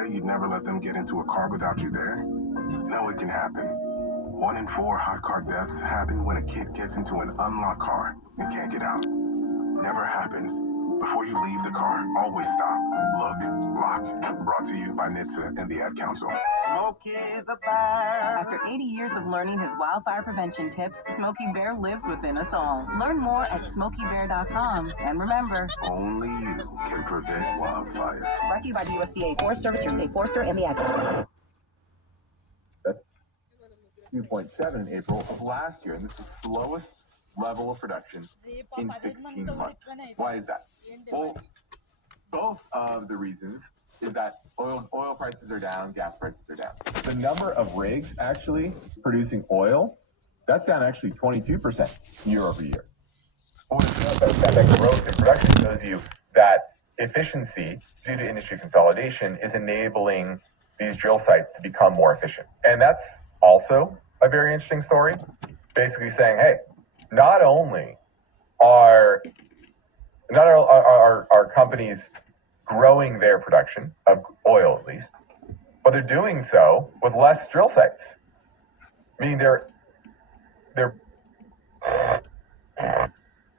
say you'd never let them get into a car without you there? No, it can happen. 1 in 4 hot car deaths happen when a kid gets into an unlocked car and can't get out. Never happens. Before you leave the car, always stop, look, lock. Brought to you by NHTSA and the Ad Council. Smokey the Bear. After 80 years of learning his wildfire prevention tips, Smokey Bear lives within us all. Learn more at smokeybear.com. And remember, only you can prevent wildfires. Brought to you by the USDA Forest Service, your state forester, and the Ad Council. That's 2.7 in April of last year, and this is the slowest level of production in 16 months. Why is that? Well, both of the reasons is that oil prices are down, gas prices are down. The number of rigs actually producing oil, that's down actually 22% year over year. That growth in production shows you that efficiency due to industry consolidation is enabling these drill sites to become more efficient. And that's also a very interesting story, basically saying, hey, not only are companies growing their production of oil, at least, but they're doing so with less drill sites. Meaning they're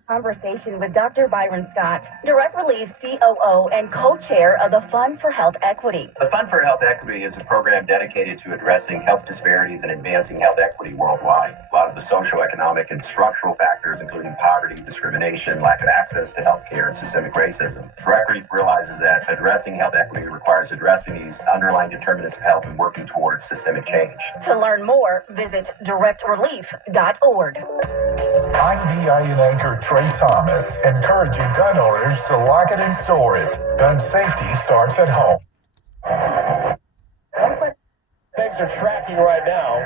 Conversation with Dr. Byron Scott, Direct Relief COO and co-chair of the Fund for Health Equity. The Fund for Health Equity is a program dedicated to addressing health disparities and advancing health equity worldwide. A lot of the socioeconomic and structural factors, including poverty, discrimination, lack of access to health care, and systemic racism. Direct Relief realizes that addressing health equity requires addressing these underlying determinants of health and working towards systemic change. To learn more, visit directrelief.org. I'm DIN anchor Trey Thomas, encouraging gun owners to lock it and store it. Gun safety starts at home. Things are tracking right now.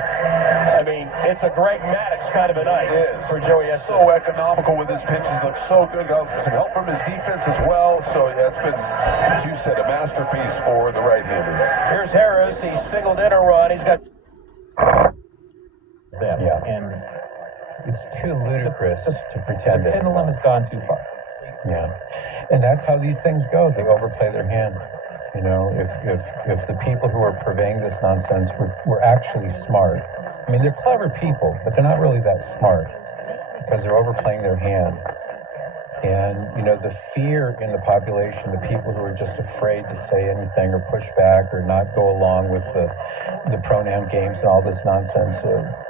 I mean, it's a Greg Maddox kind of a night for Joey S. So economical with his pitches, looks so good. Got some help from his defense as well. So yeah, it's been, as you said, a masterpiece for the right-hander. Here's Harris. He's singled in a run. He's got them. Yeah. And it's too ludicrous to pretend that the pendulum has gone too far. Yeah. And that's how these things go. They overplay their hand. You know, if the people who are purveying this nonsense were actually smart. I mean, they're clever people, but they're not really that smart because they're overplaying their hand. And, you know, the fear in the population, the people who are just afraid to say anything or push back or not go along with the pronoun games and all this nonsense,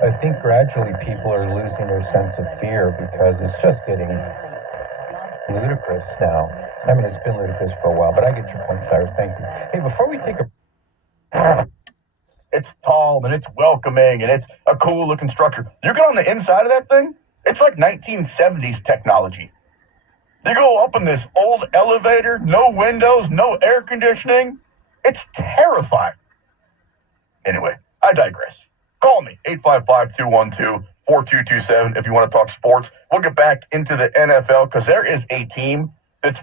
I think gradually people are losing their sense of fear because it's just getting ludicrous now. I mean, it's been ludicrous for a while, but I get your point, Cyrus. Thank you. Hey, before we take a... It's tall and it's welcoming and it's a cool looking structure. You get on the inside of that thing, it's like 1970s technology. You go up in this old elevator, no windows, no air conditioning. It's terrifying. Anyway, I digress. Call me, 855-212-4227 if you want to talk sports. We'll get back into the NFL because there is a team that's